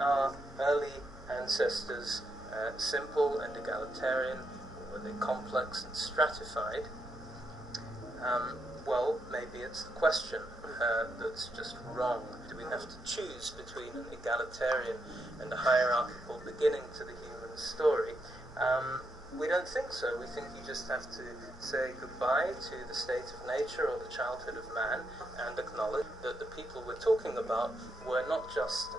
our early ancestors simple and egalitarian, or were they complex and stratified? Well, maybe it's the question that's just wrong. Do we have to choose between an egalitarian and a hierarchical beginning to the human story? We don't think so. We think you just have to say goodbye to the state of nature or the childhood of man and acknowledge that the people we're talking about were not just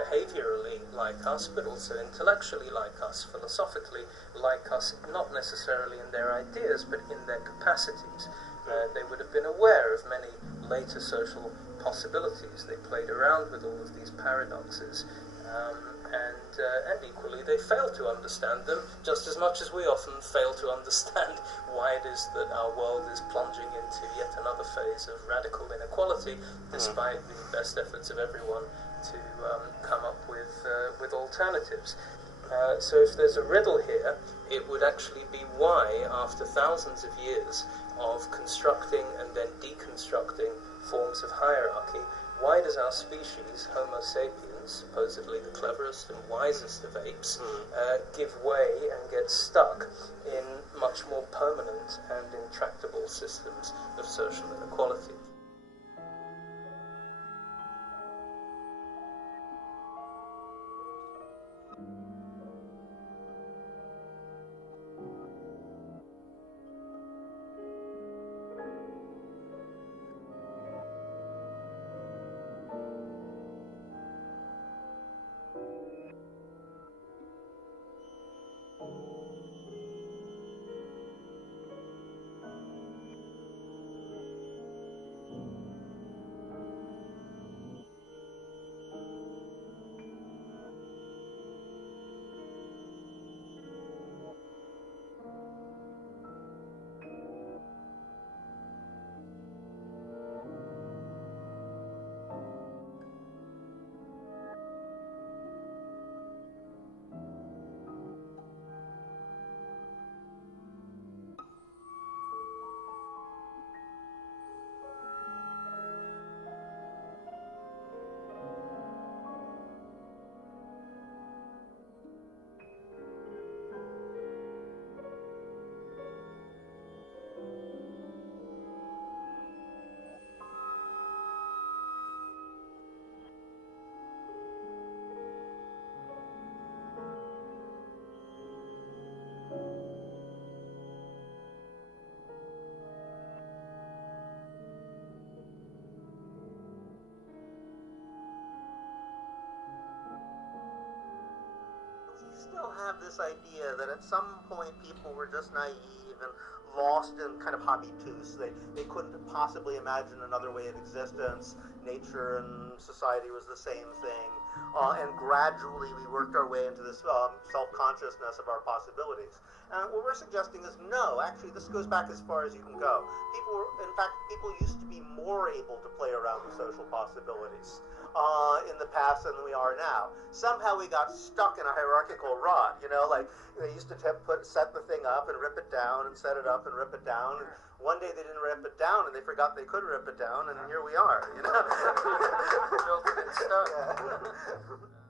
behaviorally like us, but also intellectually like us, philosophically like us, not necessarily in their ideas, but in their capacities. They would have been aware of many later social possibilities. They played around with all of these paradoxes. And equally they fail to understand them, just as much as we often fail to understand why it is that our world is plunging into yet another phase of radical inequality, despite the best efforts of everyone to come up with alternatives. So if there's a riddle here, it would actually be why, after thousands of years of constructing and then deconstructing forms of hierarchy, why does our species, Homo sapiens, supposedly the cleverest and wisest of apes, give way and get stuck in much more permanent and intractable systems of social inequality? Still have this idea that at some point people were just naive and lost in kind of habitus. They couldn't possibly imagine another way of existence. Nature and society was the same thing. And gradually we worked our way into this self-consciousness of our possibilities. And what we're suggesting is no, actually this goes back as far as you can go. In fact, people used to be more able to play around with social possibilities in the past than we are now. Somehow we got stuck in a hierarchical rut, like they used to set the thing up and rip it down and set it up and rip it down. And one day they didn't rip it down and they forgot they could rip it down, and here we are, Built it in stone. Yeah.